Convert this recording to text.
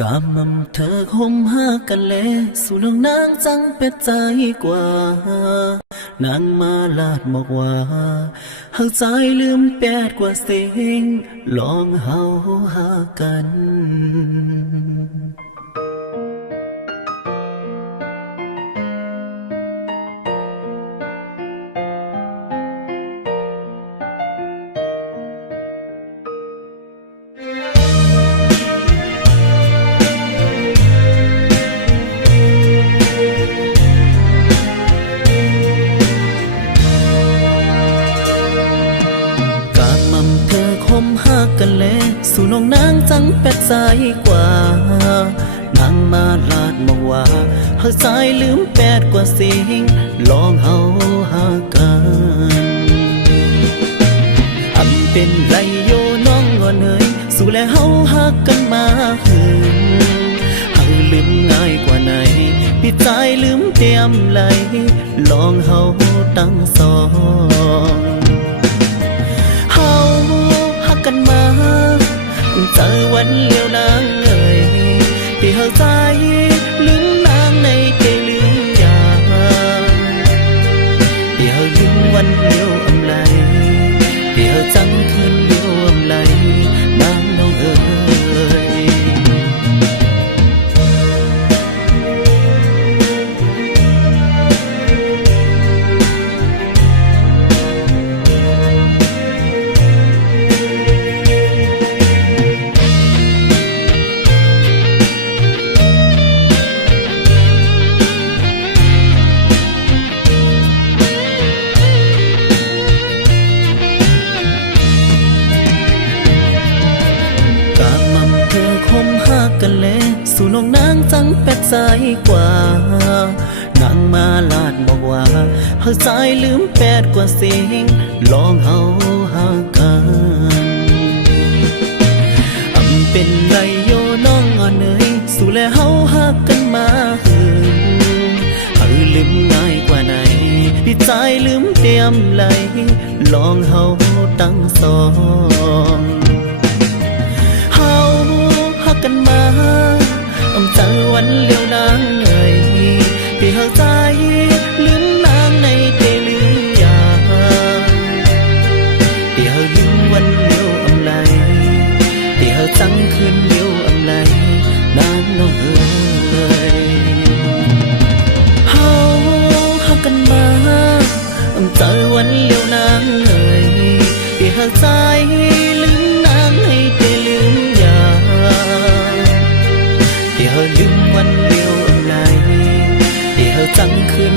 กำมันเธอคมหากันแลสู่น้องนางจังเป็ดใจกว่านางมาลาดบอกว่าหักใจลืมแปดกว่าเสียงลองเฮาหากันกันแลสู่น้องนางจังเป็ดใจกว่านางมาลาดบอกว่าหักใจลืมแปดกว่าสิ่งลองเฮาหากันอำเป็นไรโยน้องงอนเนยสู่และเฮาหากันมาหึงหักลืมง่ายกว่าไหนพี่ใจลืมเตรียมไหลลองเฮาตั้งสองกันมาเจอวันเลี้ยวนางเอ่ยที่หักใจลืมนางในใจลืมยาที่หักลืมวันเลี้ยวอำไลที่หักจังคืนเลี้ยวอำไลนางน้องเอ่ยกันแลสู่น้องนางจังเป็ดใจกว่านางมาลาดบอกว่าหักใจลืมแปดกว่าสิ่งลองเฮาหากันอำเป็นไรโยน้องอ่อนเนยสู่และเฮาหากันมาหึงหักลืมง่ายกว่าไหนพี่ใจลืมเตรียมไหลลองเฮาตั้งสองกันมาเจอวันเลี้ยวนางเอ่ยที่หักใจลืมนางในใจลืมยาที่หักลืมวันเลี้ยวอำไลที่หักจังคืนเลี้ยวอำไลนางน้องเอ่ยเฮาหักกันมาเจอวันเลี้ยวนางเอ่ยที่หักใจลืมนางในใจลืมยาที่เฮาลืมวันเลี้ยวอำไลที่เฮาจังคืน